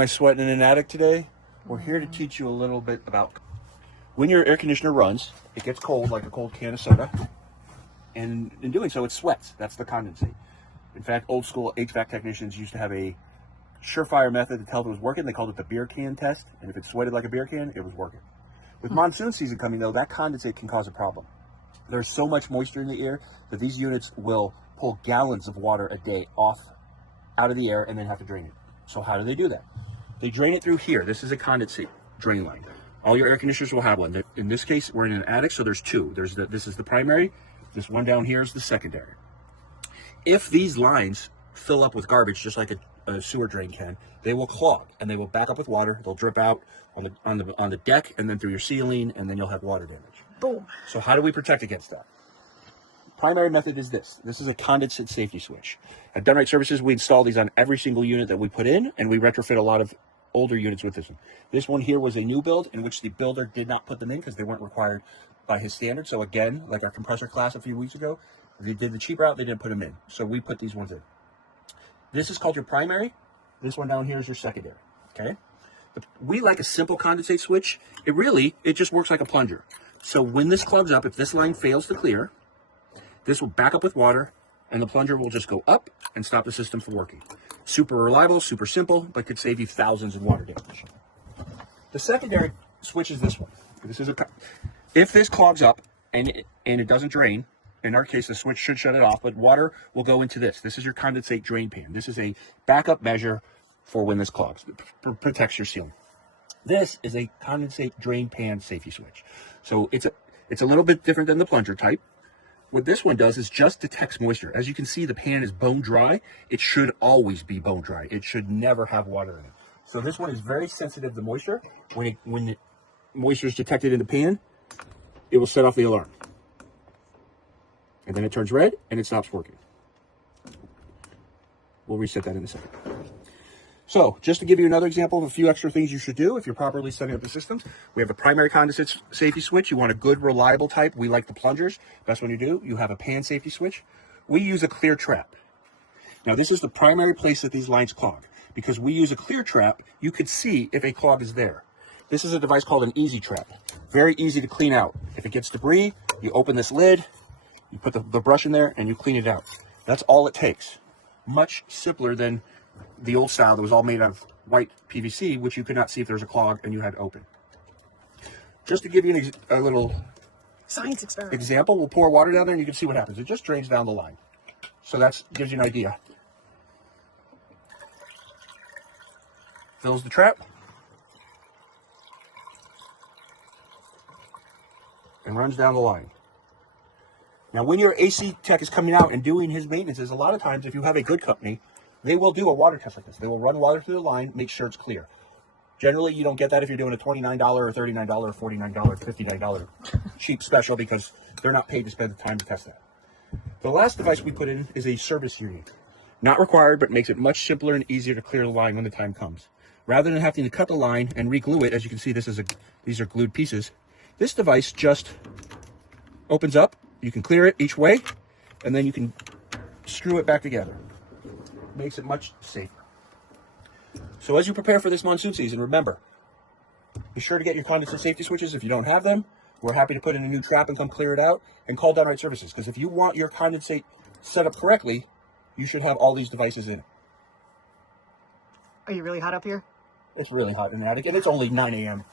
Am I sweating in an attic today? We're here to teach you a little bit about when your air conditioner runs, it gets cold like a cold can of soda, and in doing so it sweats. That's the condensate. In fact, old school HVAC technicians used to have a surefire method to tell if it was working. They called it the beer can test, and if it sweated like a beer can, it was working. With monsoon season coming though, that condensate can cause a problem. There's so much moisture in the air that these units will pull gallons of water a day out of the air and then have to drain it. So how do they do that? They drain it through here. This is a condensate drain line. All your air conditioners will have one. In this case, we're in an attic, so there's two. This is the primary. This one down here is the secondary. If these lines fill up with garbage, just like a sewer drain can, they will clog and they will back up with water. They'll drip out on the deck and then through your ceiling, and then you'll have water damage. Boom. So how do we protect against that? Primary method is this. This is a condensate safety switch. At Done Right Services, we install these on every single unit that we put in, and we retrofit a lot of older units with this one. This one here was a new build in which the builder did not put them in because they weren't required by his standards. So again, like our compressor class a few weeks ago, if you did the cheap route, they didn't put them in. So we put these ones in. This is called your primary. This one down here is your secondary, okay? But we like a simple condensate switch. It just works like a plunger. So when this clogs up, if this line fails to clear, this will back up with water, and the plunger will just go up and stop the system from working. Super reliable, super simple, but could save you thousands in water damage. The secondary switch is this one. If this clogs up and it doesn't drain, in our case, the switch should shut it off, but water will go into this. This is your condensate drain pan. This is a backup measure for when this clogs. It protects your ceiling. This is a condensate drain pan safety switch. So it's a little bit different than the plunger type. What this one does is just detects moisture. As you can see, the pan is bone dry. It should always be bone dry. It should never have water in it. So this one is very sensitive to moisture. When the moisture is detected in the pan, it will set off the alarm. And then it turns red and it stops working. We'll reset that in a second. So just to give you another example of a few extra things you should do if you're properly setting up the systems, we have a primary condensate safety switch. You want a good, reliable type. We like the plungers. Best one you do. You have a pan safety switch. We use a clear trap. Now this is the primary place that these lines clog. Because we use a clear trap, you could see if a clog is there. This is a device called an easy trap. Very easy to clean out. If it gets debris, you open this lid, you put the brush in there, and you clean it out. That's all it takes. Much simpler than the old style that was all made out of white PVC, which you could not see if there was a clog and you had to open. Just to give you a little science example, we'll pour water down there and you can see what happens. It just drains down the line. So that gives you an idea. Fills the trap. And runs down the line. Now, when your AC tech is coming out and doing his maintenances, a lot of times, if you have a good company, they will do a water test like this. They will run water through the line, make sure it's clear. Generally, you don't get that if you're doing a $29 or $39 or $49, $59 cheap special because they're not paid to spend the time to test that. The last device we put in is a service unit. Not required, but makes it much simpler and easier to clear the line when the time comes. Rather than having to cut the line and re-glue it, as you can see, these are glued pieces. This device just opens up. You can clear it each way, and then you can screw it back together. Makes it much safer. So as you prepare for this monsoon season, remember, be sure to get your condensate safety switches. If you don't have them, we're happy to put in a new trap and come clear it out, and call Done Right Services, because if you want your condensate set up correctly, you should have all these devices in it. Are you really hot up here? It's really hot in the attic, and it's only 9 a.m.